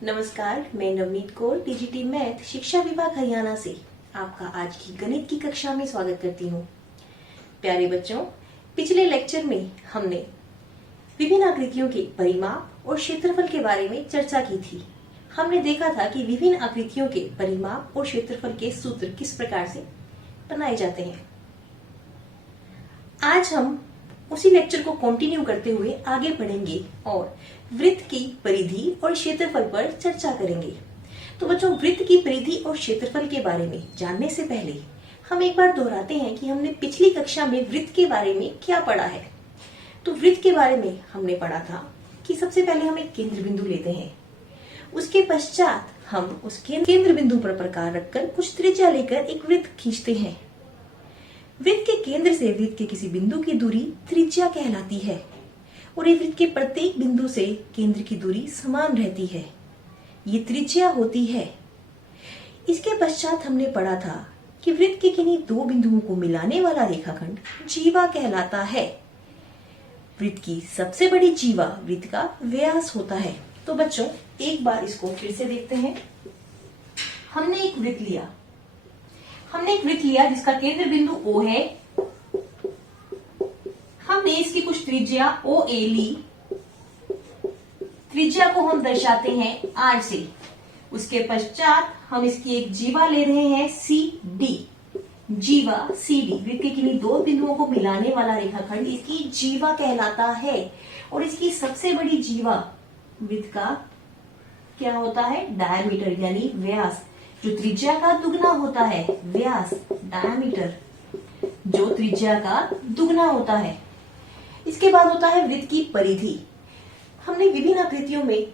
नमस्कार, मैं Navneet Kaur TGT math शिक्षा विभाग हरियाणा से आपका आज की गणित की कक्षा में स्वागत करती हूँ। प्यारे बच्चों, पिछले लेक्चर में हमने विभिन्न आकृतियों के परिमाप और क्षेत्रफल के बारे में चर्चा की थी। हमने देखा था कि विभिन्न आकृतियों के परिमाप और क्षेत्रफल के सूत्र किस प्रकार से बनाए जाते हैं। आज हम उसी लेक्चर को कंटिन्यू करते हुए आगे बढ़ेंगे और वृत्त की परिधि और क्षेत्रफल पर चर्चा करेंगे। तो बच्चों, वृत्त की परिधि और क्षेत्रफल के बारे में जानने से पहले हम एक बार दोहराते हैं कि हमने पिछली कक्षा में वृत्त के बारे में क्या पढ़ा है। तो वृत्त के बारे में हमने पढ़ा था कि सबसे पहले हम एक केंद्र बिंदु लेते हैं, उसके पश्चात हम उस केंद्र बिंदु पर प्रकार रखकर कुछ त्रिज्या लेकर एक वृत्त खींचते हैं। वृत्त के केंद्र से वृत्त के किसी बिंदु की दूरी त्रिज्या कहलाती है और ये वृत्त के प्रत्येक बिंदु से केंद्र की दूरी समान रहती है, ये त्रिज्या होती है। इसके पश्चात हमने पढ़ा था कि वृत्त के किन्हीं दो बिंदुओं को मिलाने वाला रेखाखंड जीवा कहलाता है। वृत्त की सबसे बड़ी जीवा वृत्त का व्यास होता है। तो बच्चों, एक बार इसको फिर से देखते हैं। हमने एक वृत्त लिया जिसका केंद्र बिंदु O है। हमने इसकी कुछ त्रिज्या OA ली। त्रिज्या को हम दर्शाते हैं R से। उसके पश्चात हम इसकी एक जीवा ले रहे हैं CD। जीवा CD वृत्त के किन्हीं दो बिंदुओं को मिलाने वाला रेखाखंड इसकी जीवा कहलाता है और इसकी सबसे बड़ी जीवा वृत्त का क्या होता है? डायमीटर यानी व्यास, जो त्रिज्या का दुगना होता है। व्यास डायमीटर जो त्रिज्या का दुगना होता है। इसके बाद होता है वृत्त की परिधि। हमने विभिन्न आकृतियों में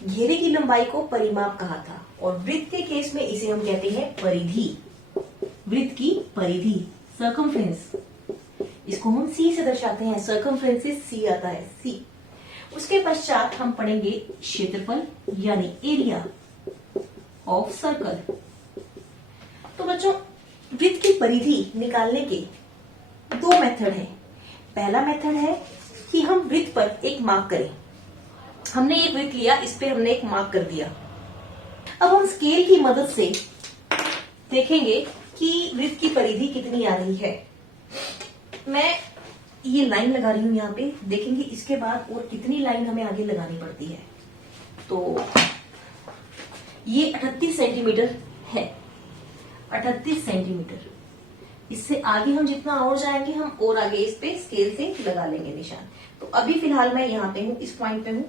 घेरे की लंबाई को परिमाप कहा था और वृत्त के केस में इसे हम कहते हैं परिधि। वृत्त की परिधि सर्कमफ्रेंस, इसको हम C से दर्शाते हैं। सर्कमफ्रेंस से C आता है, C। उसके पश्चात हम पढ़ेंगे क्षेत्रफल यानी एरिया ऑफ सर्कल। तो बच्चों, वृत्त की परिधि निकालने के दो मेथड हैं। पहला मेथड है कि हम वृत्त पर एक मार्क करें। हमने एक वृत्त लिया, इस पे हमने एक मार्क कर दिया। अब हम स्केल की मदद से देखेंगे कि वृत्त की परिधि कितनी आ रही है। मैं ये लाइन लगा रही हूं यहाँ पे, देखेंगे इसके बाद और कितनी लाइन हमें आगे लगानी पड़ती है। तो ये 38 सेंटीमीटर है, 38 सेंटीमीटर। इससे आगे हम जितना और जाएंगे हम और आगे इस पे स्केल से लगा लेंगे निशान। तो अभी फिलहाल मैं यहाँ पे हूँ, इस पॉइंट पे हूँ।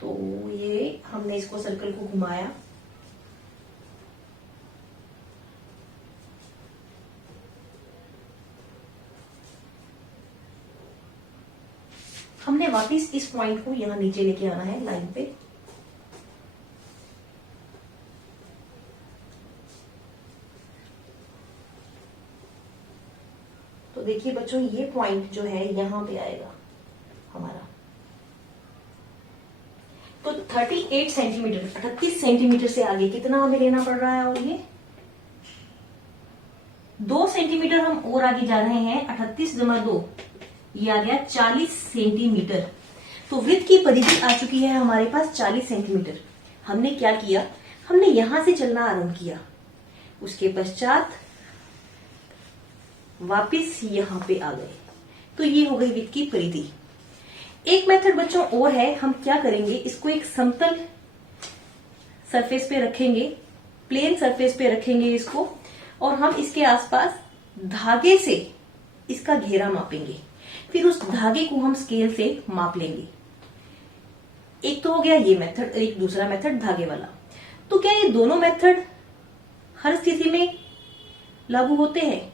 तो ये हमने इसको सर्कल को घुमाया, हमने वापस इस पॉइंट को यहाँ नीचे लेके आना है लाइन पे। तो देखिए बच्चों, ये पॉइंट जो है यहां पे आएगा हमारा। तो 38 सेंटीमीटर, 38 सेंटीमीटर से आगे कितना हमें लेना पड़ रहा है? और ये 2 सेंटीमीटर हम और आगे जा रहे हैं। 38 + 2 ये आ गया 40 सेंटीमीटर। तो वृत्त की परिधि आ चुकी है हमारे पास 40 सेंटीमीटर। हमने क्या किया? हमने यहां से चलना आरंभ किया, उसके पश्चात वापिस यहां पे आ गए। तो ये हो गई वृत्त की परिधि। एक मेथड बच्चों और है। हम क्या करेंगे, इसको एक समतल सरफेस पे रखेंगे, प्लेन सरफेस पे रखेंगे इसको, और हम इसके आसपास धागे से इसका घेरा मापेंगे। फिर उस धागे को हम स्केल से माप लेंगे। एक तो हो गया ये मेथड, एक दूसरा मेथड धागे वाला। तो क्या ये दोनों मेथड हर स्थिति में लागू होते हैं?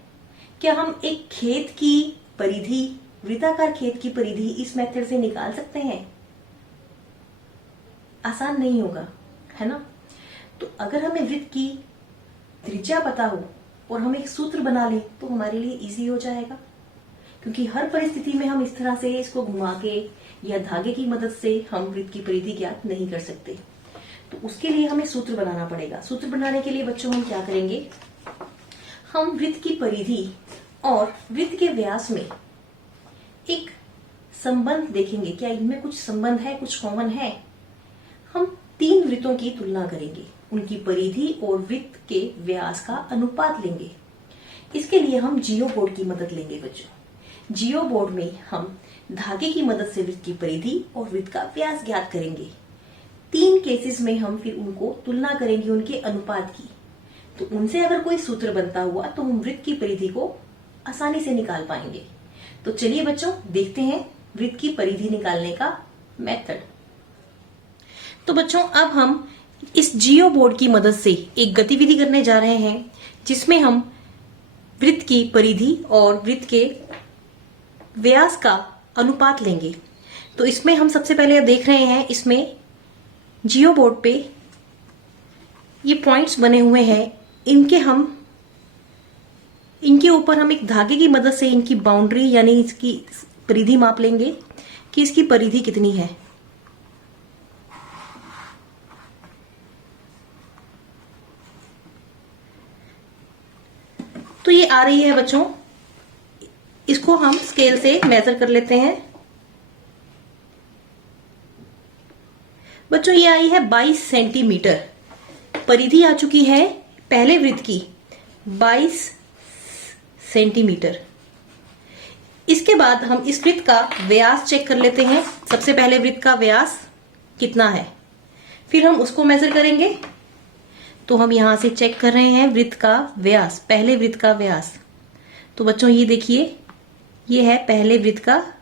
क्या हम एक खेत की परिधि, वृत्ताकार खेत की परिधि इस मेथड से निकाल सकते हैं? आसान नहीं होगा, है ना? तो अगर हमें वृत्त की त्रिज्या पता हो और हम एक सूत्र बना लें तो हमारे लिए इजी हो जाएगा, क्योंकि हर परिस्थिति में हम इस तरह से इसको घुमा के या धागे की मदद से हम वृत्त की परिधि ज्ञात नहीं कर सकते। तो उसके लिए हमें सूत्र बनाना पड़ेगा। सूत्र बनाने के लिए बच्चों हम क्या करेंगे, हम वृत्त की परिधि और वृत्त के व्यास में एक संबंध देखेंगे। क्या इनमें कुछ संबंध है, कुछ कॉमन है? हम तीन वृत्तों की तुलना करेंगे, उनकी परिधि और वृत्त के व्यास का अनुपात लेंगे। इसके लिए हम जियो बोर्ड की मदद लेंगे बच्चों। जियो बोर्ड में हम धागे की मदद से वृत्त की परिधि और वृत्त का व्यास ज्ञात करेंगे। तीन केसेस में हम फिर उनको तुलना करेंगे उनके अनुपात की। तो उनसे अगर कोई सूत्र बनता हुआ तो हम वृत्त की परिधि को आसानी से निकाल पाएंगे। तो चलिए बच्चों देखते हैं वृत्त की परिधि निकालने का मेथड। तो बच्चों अब हम इस जियो बोर्ड की मदद से एक गतिविधि करने जा रहे हैं जिसमें हम वृत्त की परिधि और वृत्त के व्यास का अनुपात लेंगे। तो इसमें हम सबसे पहले देख रहे हैं, इसमें जियो बोर्ड पे ये पॉइंट्स बने हुए हैं, इनके ऊपर हम एक धागे की मदद से इनकी बाउंड्री यानी इसकी परिधि माप लेंगे कि इसकी परिधि कितनी है। तो ये आ रही है बच्चों, इसको हम स्केल से मेजर कर लेते हैं। बच्चों ये आई है 22 सेंटीमीटर। परिधि आ चुकी है पहले वृत्त की 22 सेंटीमीटर। इसके बाद हम इस वृत्त का व्यास चेक कर लेते हैं। सबसे पहले वृत्त का व्यास कितना है, फिर हम उसको मेजर करेंगे। तो हम यहां से चेक कर रहे हैं वृत्त का व्यास, पहले वृत्त का व्यास। तो बच्चों ये देखिए, ये है पहले वृत्त का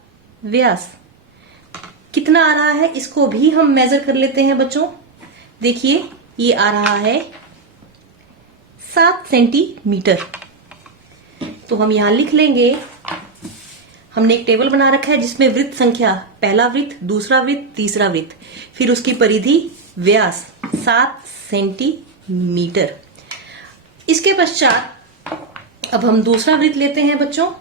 व्यास। कितना आ रहा है इसको भी हम मेजर कर लेते हैं बच्चों। देखिए ये आ रहा है 7 सेंटीमीटर। तो हम यहां लिख लेंगे, हमने एक टेबल बना रखा है जिसमें वृत्त संख्या, पहला वृत्त, दूसरा वृत्त, तीसरा वृत्त, फिर उसकी परिधि, व्यास 7 सेंटीमीटर। इसके पश्चात अब हम दूसरा वृत्त लेते हैं बच्चों।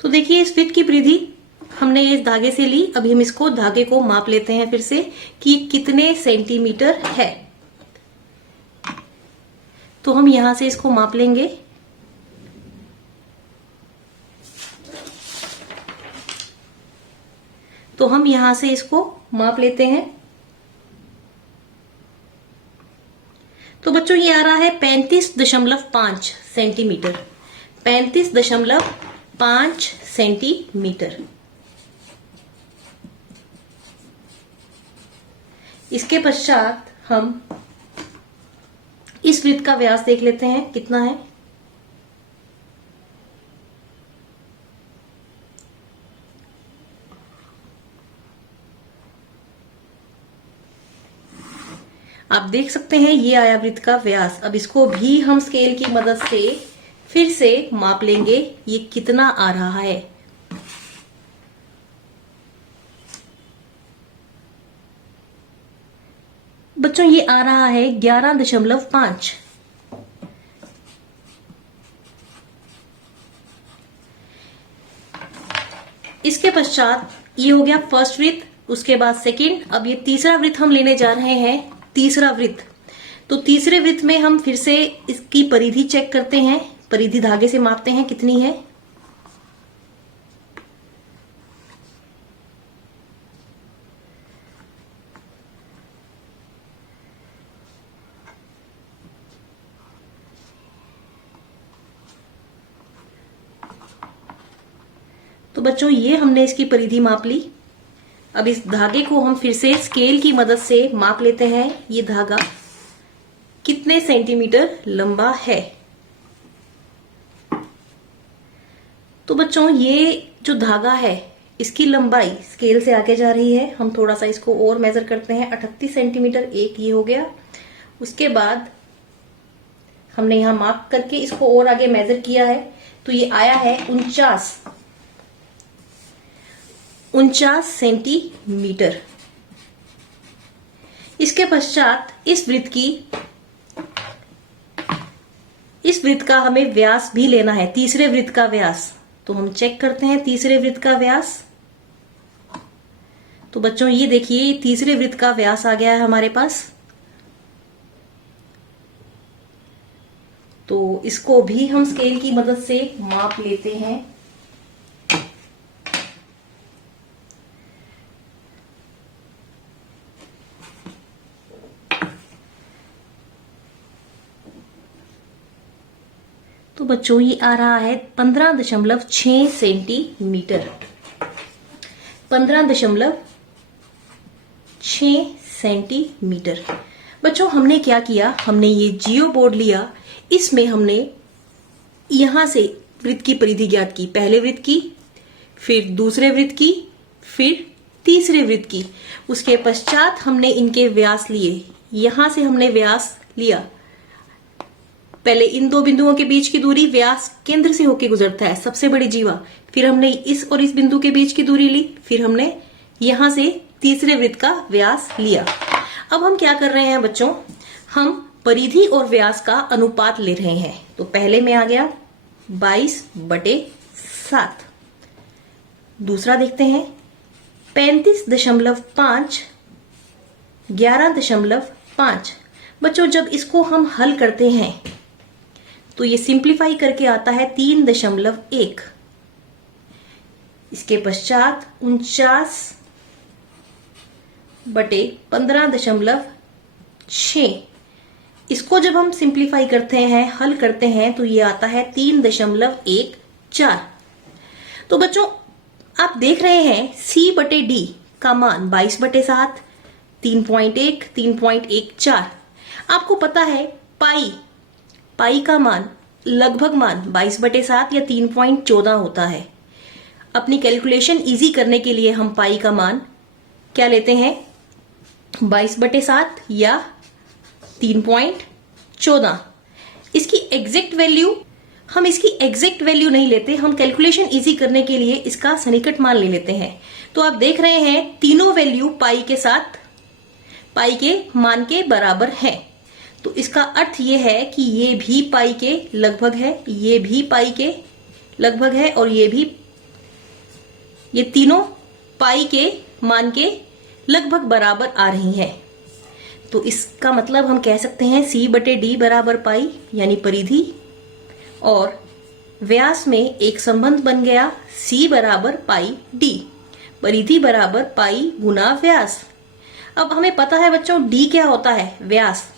तो देखिए इस वृत्त की परिधि हमने इस धागे से ली। अभी हम इसको धागे को माप लेते हैं फिर से कि कितने सेंटीमीटर है। तो हम यहां से इसको माप लेंगे। तो हम यहां से इसको माप लेते हैं। तो बच्चों ये आ रहा है 35.5 सेंटीमीटर। 35.5 सेंटीमीटर। इसके पश्चात हम इस वृत्त का व्यास देख लेते हैं कितना है। आप देख सकते हैं ये आया वृत्त का व्यास। अब इसको भी हम स्केल की मदद से फिर से माप लेंगे, ये कितना आ रहा है। बच्चों ये आ रहा है 11.5। इसके पश्चात ये हो गया फर्स्ट वृत्त, उसके बाद सेकंड। अब ये तीसरा वृत्त हम लेने जा रहे हैं, तीसरा वृत्त। तो तीसरे वृत्त में हम फिर से इसकी परिधि चेक करते हैं, परिधि धागे से मापते हैं कितनी है। तो बच्चों ये हमने इसकी परिधि माप ली। अब इस धागे को हम फिर से स्केल की मदद से माप लेते हैं, ये धागा कितने सेंटीमीटर लंबा है। तो बच्चों ये जो धागा है इसकी लंबाई स्केल से आगे जा रही है। हम थोड़ा सा इसको और मेजर करते हैं। 38 सेंटीमीटर एक ये हो गया। उसके बाद हमने यहां माप करके इसको और आगे मेजर किया है, तो ये आया है 49 सेंटीमीटर। इसके पश्चात इस वृत्त का हमें व्यास भी लेना है, तीसरे वृत्त का व्यास। तो हम चेक करते हैं तीसरे वृत्त का व्यास। तो बच्चों ये देखिए तीसरे वृत्त का व्यास आ गया है हमारे पास। तो इसको भी हम स्केल की मदद से माप लेते हैं। तो बच्चों ये आ रहा है 15.6 सेंटीमीटर। 15.6 सेंटीमीटर। बच्चों हमने क्या किया, हमने ये जियो बोर्ड लिया, इसमें हमने यहां से वृत्त की परिधि ज्ञात की, पहले वृत्त की, फिर दूसरे वृत्त की, फिर तीसरे वृत्त की। उसके पश्चात हमने इनके व्यास लिए, यहां से हमने व्यास लिया। पहले इन दो बिंदुओं के बीच की दूरी, व्यास केंद्र से होकर गुजरता है, सबसे बड़ी जीवा। फिर हमने इस और इस बिंदु के बीच की दूरी ली, फिर हमने यहां से तीसरे वृत्त का व्यास लिया। अब हम क्या कर रहे हैं बच्चों, हम परिधि और व्यास का अनुपात ले रहे हैं। तो पहले में आ गया 22/7। दूसरा देखते हैं 35.5, 11.5। बच्चों जब इसको हम हल करते हैं तो ये सिंप्लीफाई करके आता है 3.1। इसके पश्चात 49/15.6। इसको जब हम सिंप्लीफाई करते हैं, हल करते हैं, तो ये आता है 3.14। तो बच्चों आप देख रहे हैं C/D का मान 22/7, 3.1, 3.14। आपको पता है पाई का मान लगभग मान 22/7 या 3.14 होता है। अपनी कैलकुलेशन इजी करने के लिए हम पाई का मान क्या लेते हैं, 22/7 या 3.14। इसकी एग्जैक्ट वैल्यू नहीं लेते, हम कैलकुलेशन इजी करने के लिए इसका सन्निकट मान ले लेते हैं। तो आप देख रहे हैं तीनों वैल्यू पाई के मान के बराबर है। तो इसका अर्थ ये है कि ये भी पाई के लगभग है, ये भी पाई के लगभग है, और ये तीनों पाई के मान के लगभग बराबर आ रही हैं। तो इसका मतलब हम कह सकते हैं C/D बराबर पाई, यानी परिधि, और व्यास में एक संबंध बन गया C बराबर पाई D, परिधि बराबर पाई गुना व्यास। अब हमें पता है बच्चों D क्या होता है, व्यास,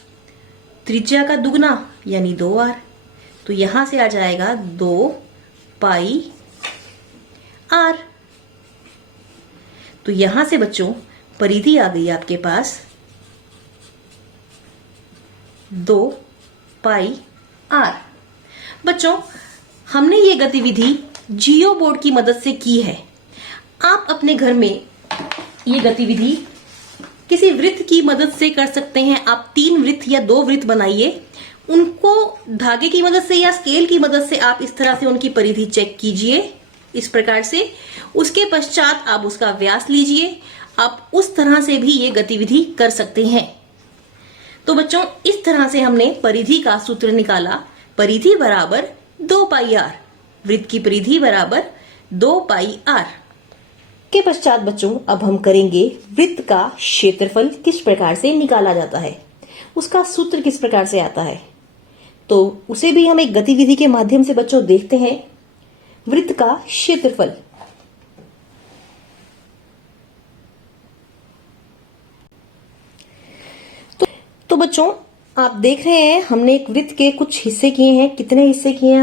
त्रिज्या का दुगना यानी 2r। तो यहां से आ जाएगा 2πr। तो यहां से बच्चों परिधि आ गई आपके पास 2πr। बच्चों हमने ये गतिविधि जियो बोर्ड की मदद से की है। आप अपने घर में ये गतिविधि किसी वृत्त की मदद से कर सकते हैं। आप 3 वृत्त या 2 वृत्त बनाइए, उनको धागे की मदद से या स्केल की मदद से आप इस तरह से उनकी परिधि चेक कीजिए, इस प्रकार से। उसके पश्चात आप उसका व्यास लीजिए। आप उस तरह से भी ये गतिविधि कर सकते हैं। तो बच्चों इस तरह से हमने परिधि का सूत्र निकाला। परिधि बराबर 2πr, वृत्त की परिधि बराबर 2πr। के पश्चात बच्चों अब हम करेंगे वृत्त का क्षेत्रफल किस प्रकार से निकाला जाता है, उसका सूत्र किस प्रकार से आता है। तो उसे भी हम एक गतिविधि के माध्यम से बच्चों देखते हैं। वृत्त का क्षेत्रफल, तो बच्चों आप देख रहे हैं हमने एक वृत्त के कुछ हिस्से किए हैं। कितने हिस्से किए हैं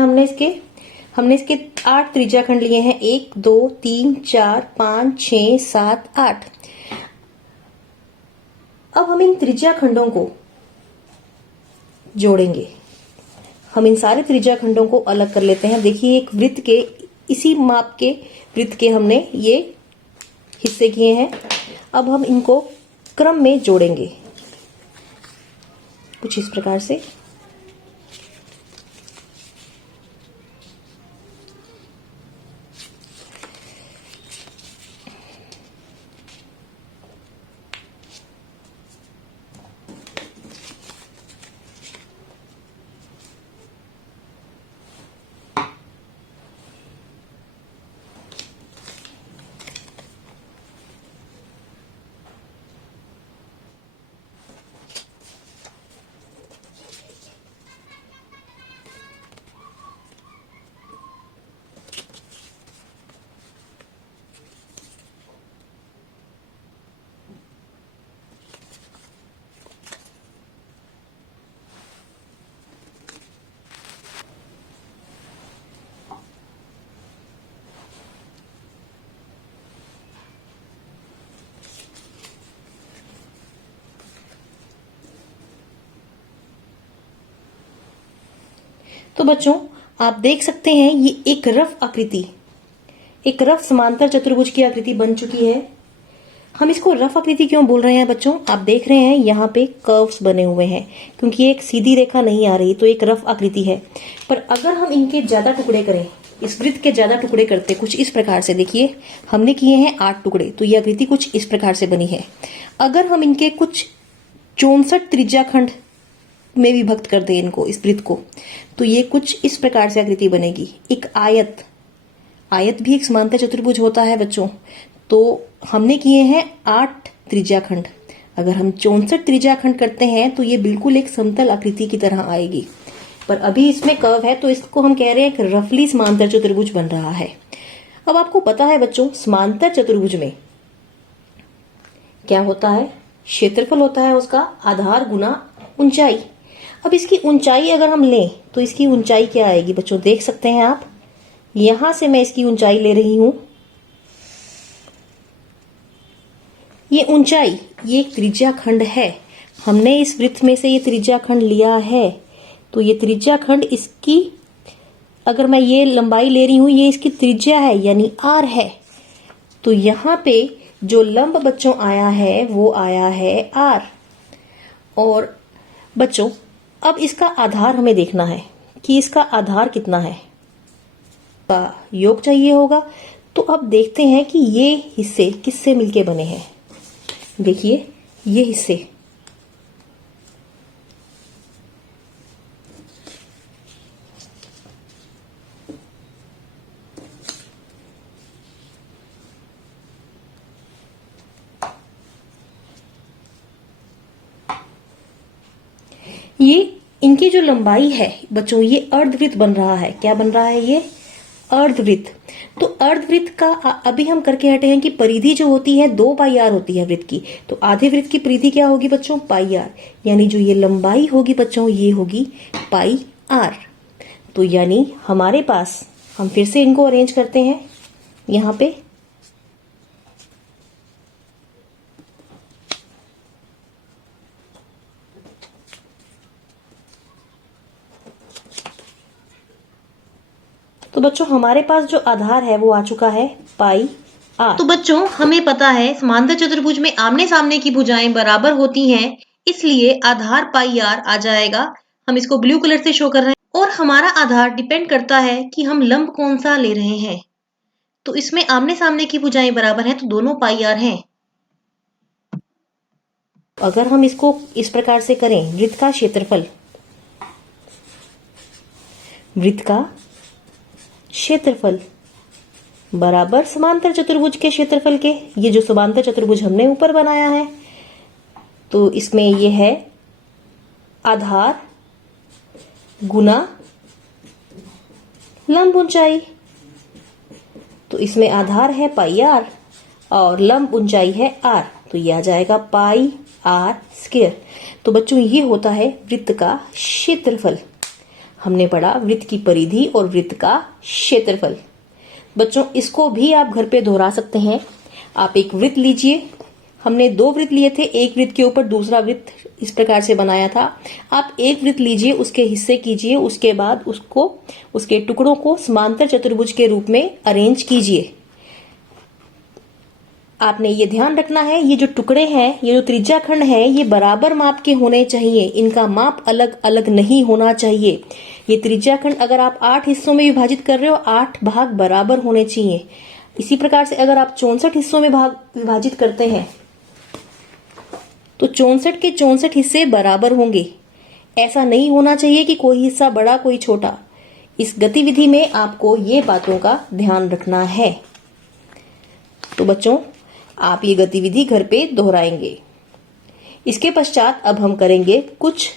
हमने इसके 8 त्रिज्याखंड लिए हैं। 1 2 3 4 5 6 7 8। अब हम इन त्रिज्याखंडों को जोड़ेंगे। हम इन सारे त्रिज्याखंडों को अलग कर लेते हैं। देखिए एक वृत्त के इसी माप के वृत्त के हमने ये हिस्से किए हैं। अब हम इनको क्रम में जोड़ेंगे कुछ इस प्रकार से। तो बच्चों आप देख सकते हैं ये एक रफ आकृति, एक रफ समांतर चतुर्भुज की आकृति बन चुकी है। हम इसको रफ आकृति क्यों बोल रहे हैं बच्चों? आप देख रहे हैं यहाँ पे कर्व्स बने हुए हैं, क्योंकि एक सीधी रेखा नहीं आ रही, तो एक रफ आकृति है। पर अगर हम इनके ज्यादा टुकड़े करें, इस वृत्त के ज्यादा टुकड़े करते कुछ इस प्रकार से, देखिए हमने किए हैं 8 टुकड़े, तो ये आकृति कुछ इस प्रकार से बनी है। अगर हम इनके कुछ 64 त्रिज्याखंड में विभक्त कर दें इनको, इस वृत्त को, तो ये कुछ इस प्रकार से आकृति बनेगी। एक आयत, आयत भी एक समांतर चतुर्भुज होता है बच्चों। तो हमने किए हैं 8 त्रिज्याखंड, अगर हम 64 त्रिज्याखंड करते हैं तो ये बिल्कुल एक समतल आकृति की तरह आएगी। पर अभी इसमें कर्व है, तो इसको हम कह रहे हैं एक रफली समांतर चतुर्भुज बन रहा है। अब आपको पता है बच्चों, समांतर चतुर्भुज में क्या होता है? क्षेत्रफल होता है उसका आधार गुना ऊंचाई। अब इसकी ऊंचाई अगर हम लें तो इसकी ऊंचाई क्या आएगी बच्चों? देख सकते हैं आप, यहां से मैं इसकी ऊंचाई ले रही हूं। ये ऊंचाई, ये एक त्रिज्याखंड है, हमने इस वृत्त में से ये त्रिज्याखंड लिया है, तो ये त्रिज्याखंड, इसकी अगर मैं ये लंबाई ले रही हूं, ये इसकी त्रिज्या है यानी आर है। तो यहां पे जो लंब बच्चों आया है वो आया है आर। और बच्चों अब इसका आधार हमें देखना है कि इसका आधार कितना है, का योग चाहिए होगा। तो अब देखते हैं कि ये हिस्से किससे मिलके बने हैं। देखिए ये हिस्से, ये इनकी जो लंबाई है बच्चों, ये अर्धवृत्त बन रहा है। क्या बन रहा है? ये अर्धवृत्त। तो अर्धवृत्त का अभी हम करके हटे हैं कि परिधि जो होती है 2 पाई आर होती है वृत्त की। तो आधे वृत्त की परिधि क्या होगी बच्चों? Pi are. यानी जो ये लंबाई होगी बच्चों, ये होगी पाई आर। तो यानी हमारे पास, हम फिर से इनको अरेंज करते हैं यहां पे। तो बच्चों हमारे पास जो आधार है वो आ चुका है पाई आर। तो बच्चों हमें पता है समांतर चतुर्भुज में आमने सामने की भुजाएं बराबर होती हैं, इसलिए आधार पाई आर आ जाएगा। हम इसको ब्लू कलर से शो कर रहे हैं। और हमारा आधार डिपेंड करता है कि हम लंब कौन सा ले रहे हैं। तो इसमें आमने सामने की भुजाएं बराबर हैं, तो दोनों पाई आर हैं। अगर हम इसको इस प्रकार से करें, वृत्त का क्षेत्रफल, वृत्त का क्षेत्रफल बराबर समांतर चतुर्भुज के क्षेत्रफल के। ये जो समांतर चतुर्भुज हमने ऊपर बनाया है, तो इसमें ये है आधार गुना लंब ऊंचाई। तो इसमें आधार है पाई आर और लंब ऊंचाई है आर, तो ये आ जाएगा पाई आर स्क्वायर। तो बच्चों ये होता है वृत्त का क्षेत्रफल। हमने पढ़ा वृत्त की परिधि और वृत्त का क्षेत्रफल। बच्चों इसको भी आप घर पे दोहरा सकते हैं। आप एक वृत्त लीजिए, हमने 2 वृत्त लिए थे, एक वृत्त के ऊपर दूसरा वृत्त इस प्रकार से बनाया था। आप एक वृत्त लीजिए, उसके हिस्से कीजिए, उसके बाद उसको, उसके टुकड़ों को समांतर चतुर्भुज के रूप में अरेंज कीजिए। आपने ये ध्यान रखना है, ये जो टुकड़े हैं, ये जो त्रिज्याखंड है, ये बराबर माप के होने चाहिए, इनका माप अलग अलग नहीं होना चाहिए। ये त्रिज्याखंड अगर आप 8 हिस्सों में विभाजित कर रहे हो, 8 भाग बराबर होने चाहिए। इसी प्रकार से अगर आप 64 हिस्सों में विभाजित करते हैं, तो 64 के 64 हिस्से बराबर होंगे। ऐसा नहीं होना चाहिए कि कोई हिस्सा बड़ा कोई छोटा। इस गतिविधि में आपको ये बातों का ध्यान रखना है। तो बच्चों आप ये गतिविधि घर पे दोहराएंगे। इसके पश्चात अब हम करेंगे कुछ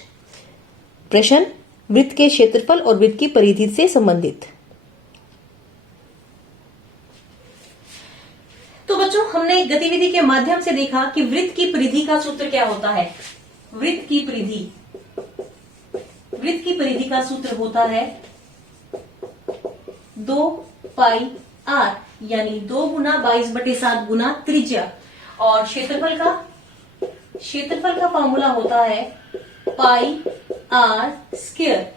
प्रश्न वृत्त के क्षेत्रफल और वृत्त की परिधि से संबंधित। तो बच्चों हमने गतिविधि के माध्यम से देखा कि वृत्त की परिधि का सूत्र क्या होता है। वृत्त की परिधि का सूत्र होता है 2 पाई आर, यानी 2 गुना 22/7 गुना त्रिज्या। और क्षेत्रफल का फॉर्मूला होता है पाई आर स्क्वायर।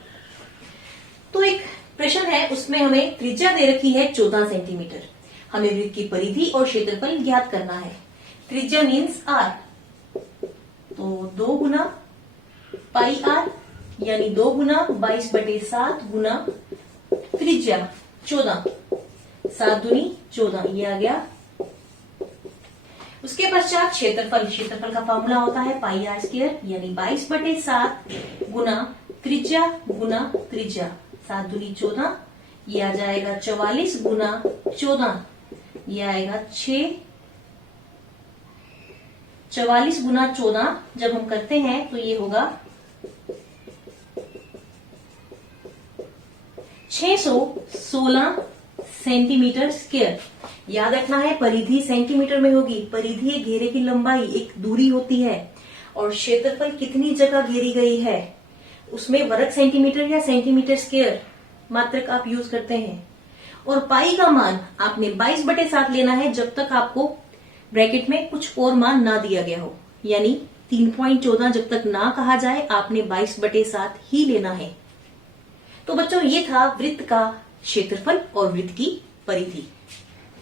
तो एक प्रश्न है, उसमें हमें त्रिज्या दे रखी है 14 सेंटीमीटर। हमें वृत्त की परिधि और क्षेत्रफल ज्ञात करना है। त्रिज्या मीन्स आर, तो 2 गुना पाई आर यानी 2 गुना 22/7 गुना त्रिज्या 14, 7 दूनी 14, ये आ गया। उसके पश्चात क्षेत्रफल का फॉर्मूला होता है पाई आर स्क्वायर यानी 22/7 गुना त्रिज्या, 7 दूनी 14, ये आ जाएगा 44 गुना 14, ये आएगा 6। 44 गुना 14 जब हम करते हैं तो ये होगा 616 सेंटीमीटर स्क्वायर। याद रखना है परिधि सेंटीमीटर में होगी। परिधि एक घेरे की लंबाई, एक दूरी होती है, और क्षेत्रफल कितनी जगह घेरी गई है उसमें वर्ग सेंटीमीटर या सेंटीमीटर स्क्वायर मात्रक आप यूज करते हैं। और पाई का मान आपने 22/7 लेना है जब तक आपको ब्रैकेट में कुछ और मान ना दिया गया हो, यानी 3.14 जब तक ना कहा जाए आपने 22/7 ही लेना है। तो बच्चों ये था वृत्त का क्षेत्रफल और वृत्त की परिधि।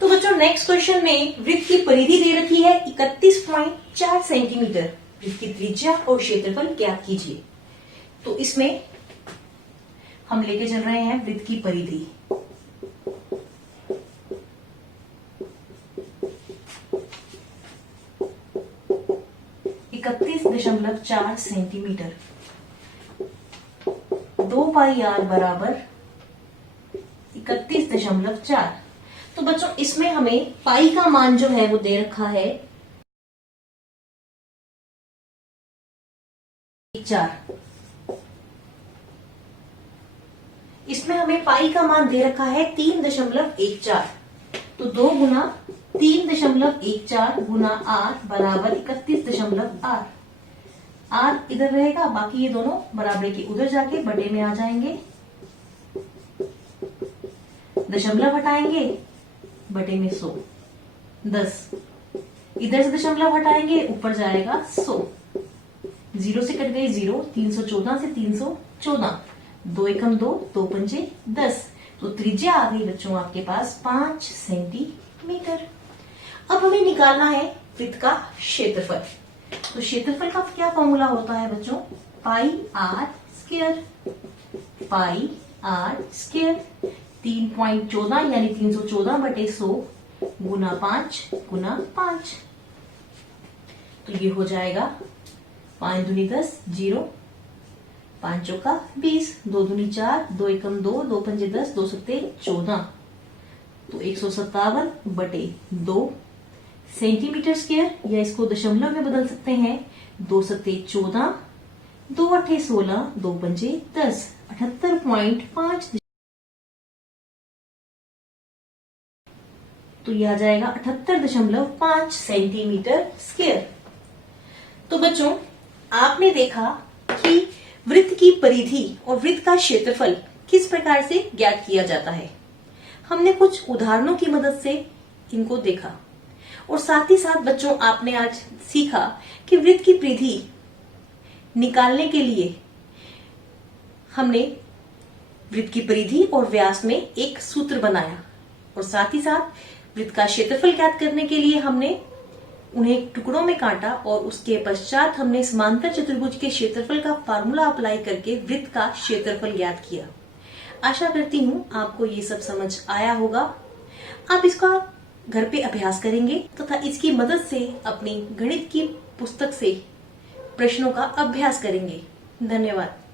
तो बच्चों नेक्स्ट क्वेश्चन में वृत्त की परिधि दे रखी है 31.4 सेंटीमीटर। वृत्त की त्रिज्या और क्षेत्रफल ज्ञात कीजिए। तो इसमें हम लेके चल रहे हैं वृत्त की परिधि। .4 सेंटीमीटर। 2 पाई आर बराबर 31.4। तो बच्चों इसमें हमें पाई का मान जो है वो दे रखा है 4। इसमें हमें पाई का मान दे रखा है 3.14। तो 2 गुना 3.14 गुना आर बराबर 31.8। आर इधर रहेगा, बाकी ये दोनों बराबर के उधर जाके बटे में आ जाएंगे। दशमलव हटाएंगे, बटे में 100, 10। इधर से दशमलव हटाएंगे, ऊपर जाएगा 100। 0 से कट गई 0, 314 से 314, 2 एकम 2, 2 पंजे 10। तो त्रिज्या आ गई बच्चों आपके पास 5 सेंटीमीटर। अब हमें निकालना है वृत्त का क्षेत्रफल। तो क्षेत्रफल का क्या फॉर्मूला होता है बच्चों? Pi R square. Pi R square 3.14 यानी 314/100 गुना 5 गुना 5। तो ये हो जाएगा 5 दूनी 10, 0, 5 चौका 20, 2 दूनी 4, 2 एकम 2, 2 पंजे 10, 2 सत्ते 14। तो 157/2 सेंटीमीटर स्क्वायर, या इसको दशमलव में बदल सकते हैं। 2 सत्ते 14, 2 अट्ठे 16, 2 पंजे 10, 78.5। तो यह आ जाएगा 78.5 सेंटीमीटर स्क्वायर। तो बच्चों आपने देखा कि वृत्त की परिधि और वृत्त का क्षेत्रफल किस प्रकार से ज्ञात किया जाता है। हमने कुछ उदाहरणों की मदद से इनको देखा, और साथ ही साथ बच्चों आपने आज सीखा कि वृत्त की परिधि निकालने के लिए हमने वृत्त की परिधि और व्यास में एक सूत्र बनाया, और साथ ही साथ वृत्त का क्षेत्रफल ज्ञात करने के लिए हमने उन्हें टुकड़ों में काटा, और उसके पश्चात हमने समांतर चतुर्भुज के क्षेत्रफल का फार्मूला अप्लाई करके वृत्त का क्षेत्रफल ज्ञात किया। आशा करती हूँ आपको ये सब समझ आया होगा। आप इसका घर पे अभ्यास करेंगे तथा इसकी मदद से अपनी गणित की पुस्तक से प्रश्नों का अभ्यास करेंगे। धन्यवाद।